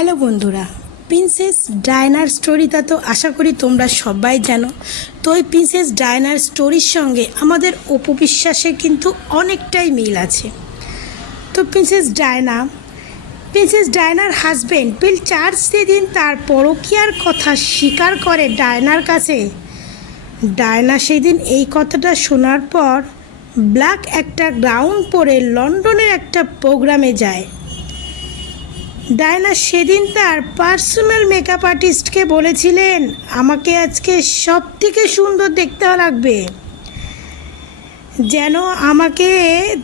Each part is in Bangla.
হ্যালো বন্ধুরা, প্রিন্সেস ডায়নার স্টোরিটা তো আশা করি তোমরা সবাই জানো। তো ওই প্রিন্সেস ডায়নার স্টোরির সঙ্গে আমাদের অপু বিশ্বাসের কিন্তু অনেকটাই মিল আছে। তো প্রিন্সেস ডায়নার হাজব্যান্ড প্রিন্স চার্লস সেদিন তার পরকীয়ার কথা স্বীকার করে ডায়নার কাছে। ডায়না সেদিন এই কথাটা শোনার পর ব্ল্যাক একটা গাউন পরে লন্ডনের একটা প্রোগ্রামে যায়। ডায়না সেদিন তার পার্সোনাল মেকআপ আর্টিস্টকে বলেছিলেন, আমাকে আজকে সব থেকে সুন্দর দেখতে লাগবে, যেন আমাকে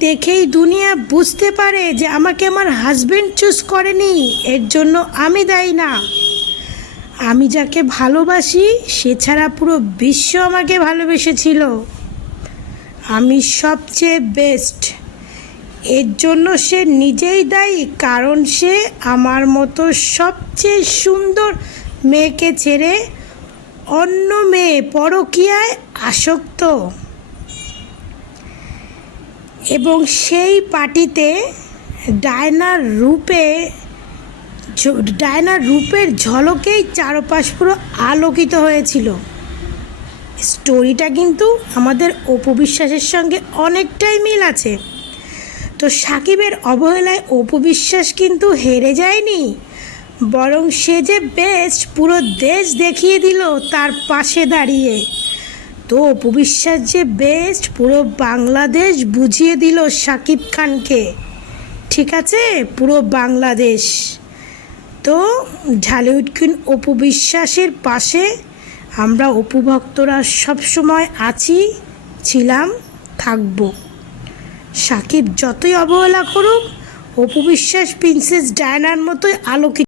দেখেই দুনিয়া বুঝতে পারে যে আমাকে আমার হাজব্যান্ড চুজ করেনি, এর জন্য আমি দায়ী না। আমি যাকে ভালোবাসি সে ছাড়া পুরো বিশ্ব আমাকে ভালোবেসেছিল। আমি সবচেয়ে বেস্ট, এর জন্য সে নিজেই দায়ী, কারণ সে আমার মতো সবচেয়ে সুন্দর মেয়েকে ছেড়ে অন্য মেয়ে পরকীয়ায় আসক্ত। এবং সেই পার্টিতে ডায়নার রূপের ঝলকেই চারপাশ পুরো আলোকিত হয়েছিল। স্টোরিটা কিন্তু আমাদের অপু বিশ্বাসের সঙ্গে অনেকটাই মিল আছে। তো সাকিবের অবহেলায় অপু বিশ্বাস কিন্তু হেরে যায়নি, বরং সে যে বেস্ট পুরো দেশ দেখিয়ে দিল তার পাশে দাঁড়িয়ে। তো অপু বিশ্বাস যে বেস্ট পুরো বাংলাদেশ বুঝিয়ে দিল সাকিব খানকে, ঠিক আছে, পুরো বাংলাদেশ। তো ঢালিউড কুইন অপু বিশ্বাসের পাশে আমরা অপু ভক্তরা সবসময় আছি, ছিলাম, থাকবো। সাকিব যতই অবহেলা করুক, অপু বিশ্বাস প্রিন্সেস ডায়নার মতোই আলোকিত।